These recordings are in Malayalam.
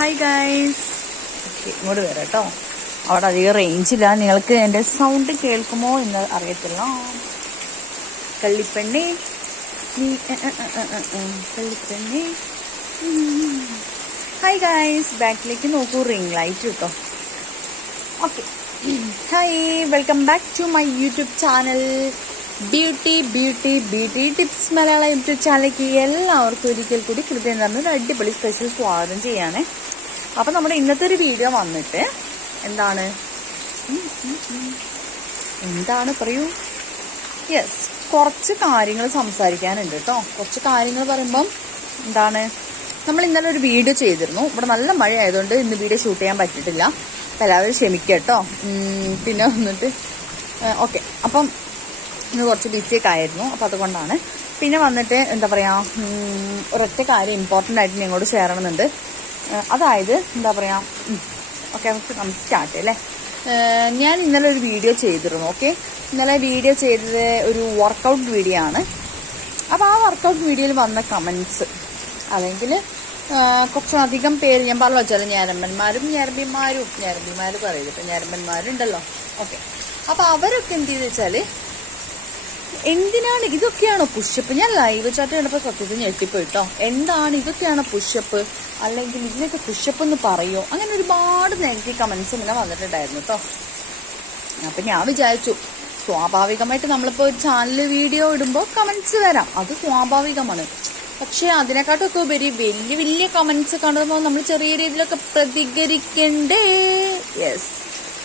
ഹായ് ഗൈസ് ഇങ്ങോട്ട് വരാം കേട്ടോ. അവിടെ അധികം റേഞ്ചില്ല നിങ്ങൾക്ക് എന്റെ സൗണ്ട് കേൾക്കുമോ എന്ന് അറിയത്തില്ല. കള്ളിപ്പണ്ണി. കള്ളിപ്പെണ്ണേ. ഹായ് ഗൈസ് ബാക്കിലേക്ക് നോക്കൂ. റിംഗ് ലൈറ്റ് കേട്ടോ okay. Hi welcome back to my YouTube channel beauty beauty beauty tips Malayalam YouTube ചാനലിലേക്ക് എല്ലാവർക്കും ഒരിക്കൽ കൂടി കൃത്യം ഒരു അടിപൊളി സ്പെഷ്യൽ സ്വാഗതം ചെയ്യാണ്. അപ്പം നമ്മുടെ ഇന്നത്തെ ഒരു വീഡിയോ വന്നിട്ട് എന്താണ്. എന്താണ് പറയൂ? യെസ് കുറച്ച് കാര്യങ്ങൾ സംസാരിക്കാനുണ്ട് കേട്ടോ. കുറച്ച് കാര്യങ്ങൾ പറയുമ്പം എന്താണ്? നമ്മൾ ഇന്നലെ ഒരു വീഡിയോ ചെയ്തിരുന്നു. ഇവിടെ നല്ല മഴ ആയതുകൊണ്ട് ഇന്ന് വീഡിയോ ഷൂട്ട് ചെയ്യാൻ പറ്റിയിട്ടില്ല. എല്ലാവരും ക്ഷമിക്കാം കേട്ടോ. പിന്നെ വന്നിട്ട് ഓക്കെ അപ്പം ഇന്ന് കുറച്ച് ബിസിയൊക്കെ ആയിരുന്നു. അപ്പം അതുകൊണ്ടാണ്. പിന്നെ വന്നിട്ട് എന്താ പറയുക ഒരൊറ്റ കാര്യം ഇമ്പോർട്ടന്റ് ആയിട്ട് നിങ്ങളോട് ഷെയർ ചെയ്യണമെന്നുണ്ട്. അതായത് എന്താ പറയുക ഓക്കെ നമുക്ക് നമുക്ക് സ്റ്റാർട്ട് അല്ലേ? ഞാൻ ഇന്നലെ ഒരു വീഡിയോ ചെയ്തിരുന്നു ഓക്കെ ഇന്നലെ വീഡിയോ ചെയ്തത് ഒരു വർക്കൗട്ട് വീഡിയോ ആണ്. അപ്പോൾ ആ വർക്കൗട്ട് വീഡിയോയിൽ വന്ന കമൻസ് അല്ലെങ്കിൽ കുറച്ചധികം പേര് ഞാൻ പറഞ്ഞു വെച്ചാൽ ഞരമ്പന്മാരും ഞരമ്പിമാരും ഞരമ്പിമാർ പറയുന്നത് ഇപ്പം ഞരമ്പന്മാരുണ്ടല്ലോ ഓക്കെ അപ്പോൾ അവരൊക്കെ എന്ത് ചെയ്തു വെച്ചാൽ എന്തിനാണ് ഇതൊക്കെയാണോ പുഷപ്പ് ഞാൻ ലൈവ് ചാറ്റ് കണ്ടപ്പോൾ സത്യത്തിൽ ഞെട്ടിപ്പോയി കേട്ടോ എന്താണ് ഇതൊക്കെയാണോ പുഷപ്പ് അല്ലെങ്കിൽ ഇതിനൊക്കെ പുഷപ്പ് എന്ന് പറയോ? അങ്ങനെ ഒരുപാട് നെഗറ്റീവ് കമൻസ് ഇങ്ങനെ വന്നിട്ടുണ്ടായിരുന്നു കേട്ടോ അപ്പം ഞാൻ വിചാരിച്ചു സ്വാഭാവികമായിട്ട് നമ്മളിപ്പോൾ ഒരു ചാനലിൽ വീഡിയോ ഇടുമ്പോൾ കമൻസ് വരാം. അത് സ്വാഭാവികമാണ്. പക്ഷേ അതിനെക്കാട്ടൊക്കെ ഉപരി വലിയ വലിയ കമൻസ് കാണുമ്പോൾ നമ്മൾ ചെറിയ രീതിയിലൊക്കെ പ്രതികരിക്കണ്ടേ? യെസ്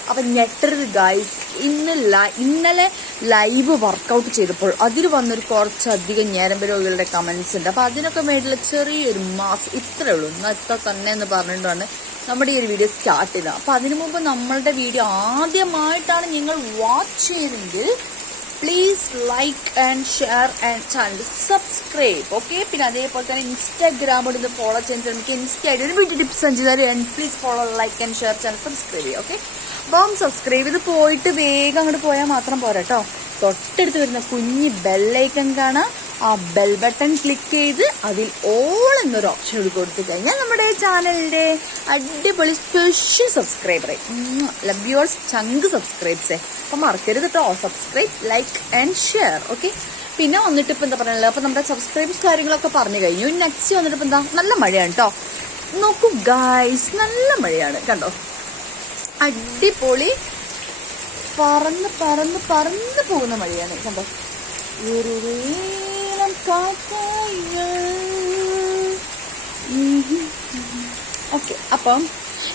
അപ്പം ഞെട്ടരുത് ഗായ്സ് ഇന്നല്ല ഇന്നലെ ലൈവ് വർക്കൗട്ട് ചെയ്തപ്പോൾ അതിൽ വന്നൊരു കുറച്ചധികം ഞരമ്പ് രോഗികളുടെ കമൻസ് ഉണ്ട്. അപ്പോൾ അതിനൊക്കെ വേണ്ടിയുള്ള ചെറിയൊരു മാസ് ഇത്രേ ഉള്ളൂ. എന്നാൽ ഇത്ര തന്നെ എന്ന് പറഞ്ഞിട്ടാണ് നമ്മുടെ ഈ ഒരു വീഡിയോ സ്റ്റാർട്ട് ചെയ്തത്. അപ്പോൾ അതിനു മുമ്പ് നമ്മളുടെ വീഡിയോ ആദ്യമായിട്ടാണ് നിങ്ങൾ വാച്ച് ചെയ്തെങ്കിൽ please like and share and channel subscribe okay പിന്നെ അതേപോലെ തന്നെ ഇൻസ്റ്റാഗ്രാമോട് ഇത് ഫോളോ ചെയ്യാൻ ശ്രമിക്കുക. ഇൻസ്റ്റ ഐ ഒരു വീഡിയോ ടിപ്സ് അഞ്ചു തരും. And please follow like and share channel subscribe ചെയ്യുക. ഓക്കെ അപ്പം സബ്സ്ക്രൈബ് ചെയ്ത് പോയിട്ട് വേഗം അങ്ങോട്ട് പോയാൽ മാത്രം പോരാ കേട്ടോ തൊട്ടടുത്ത് വരുന്ന കുഞ്ഞ് ബെല്ലൈക്കൺ കാണാം. ആ ബെൽ ബട്ടൺ ക്ലിക്ക് ചെയ്ത് അതിൽ ഓൾ എന്നൊരു ഓപ്ഷൻ കൂടി കൊടുത്തു കഴിഞ്ഞാൽ നമ്മുടെ ചാനലിന്റെ അടിപൊളി സ്പെഷ്യൽ സബ്സ്ക്രൈബറെ ലവ് യുവേഴ്സ് ചങ്ക് സബ്സ്ക്രൈബ്സേ അപ്പം മറക്കരുത് കേട്ടോ subscribe like and share okay പിന്നെ വന്നിട്ട് ഇപ്പം എന്താ പറയുക അപ്പം നമ്മുടെ സബ്സ്ക്രൈബ്സ് കാര്യങ്ങളൊക്കെ പറഞ്ഞു കഴിഞ്ഞു. നെക്സ്റ്റ് വന്നിട്ട് ഇപ്പം എന്താ? നല്ല മഴയാണ് കേട്ടോ നോക്കൂ ഗായ്സ് നല്ല മഴയാണ്. കണ്ടോ? അടിപൊളി. പറന്ന് പറന്ന് പറന്ന് പോകുന്ന മഴയാണ്. കണ്ടോ? ഒരു കാക്കായ ഓക്കെ അപ്പം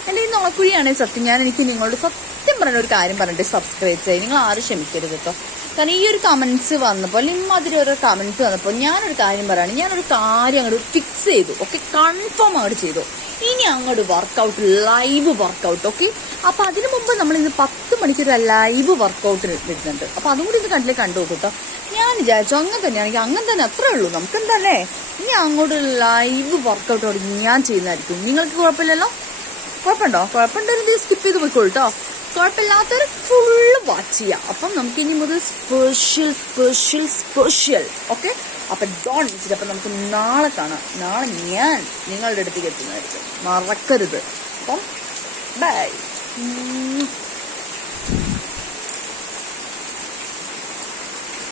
എന്റെ ഈ നോക്കുഴിയാണ് സത്യം. ഞാൻ എനിക്ക് നിങ്ങളോട് സത്യം പറഞ്ഞ ഒരു കാര്യം പറഞ്ഞിട്ട് സബ്സ്ക്രൈബ് ചെയ്യും. നിങ്ങൾ ആരും ക്ഷമിക്കരുത് കേട്ടോ. കാരണം ഈ ഒരു കമൻസ് വന്നപ്പോൾ ഇമ്മാതിരി ഓരോ കമൻസ് വന്നപ്പോൾ ഞാനൊരു കാര്യം പറയാണ്. ഞാനൊരു കാര്യം അങ്ങോട്ട് ഫിക്സ് ചെയ്തു. ഓക്കെ കൺഫേം അങ്ങോട്ട് ചെയ്തു. ഇനി അങ്ങോട്ട് വർക്കൗട്ട് ലൈവ് വർക്കൗട്ട് ഓക്കെ അപ്പൊ അതിനു മുമ്പ് നമ്മൾ ഇന്ന് പത്ത് മണിക്കൊരു ലൈവ് വർക്കൗട്ട് വരുന്നുണ്ട്. അപ്പോൾ അതും കൂടി ഇന്ന് കണ്ടില്ലേ കണ്ടു കേട്ടോ ഞാൻ വിചാരിച്ചു അങ്ങനെ തന്നെയാണെങ്കിൽ അങ്ങനെ തന്നെ അത്രേ ഉള്ളൂ. നമുക്ക് എന്തല്ലേ ഇനി അങ്ങോട്ട് ലൈവ് വർക്കൗട്ട് ഞാൻ ചെയ്യുന്നതായിരിക്കും. നിങ്ങൾക്ക് കുഴപ്പമില്ലല്ലോ? കുഴപ്പമുണ്ടോ? കുഴപ്പമുണ്ടെങ്കിൽ സ്കിപ്പ് ചെയ്ത് പോയിക്കോളൂ കുഴപ്പമില്ലാത്തവർ ഫുള്ള് വാച്ച് ചെയ്യാം. അപ്പം നമുക്ക് ഇനി മുതൽ സ്പെഷ്യൽ സ്പെഷ്യൽ സ്പെഷ്യൽ ഓക്കെ അപ്പം ഡോൺ വെച്ചിട്ട് അപ്പം നമുക്ക് നാളെ കാണാം. നാളെ ഞാൻ നിങ്ങളുടെ അടുത്തേക്ക് എത്തുന്നതായിരിക്കും. മറക്കരുത്. അപ്പം ബൈ 嗯。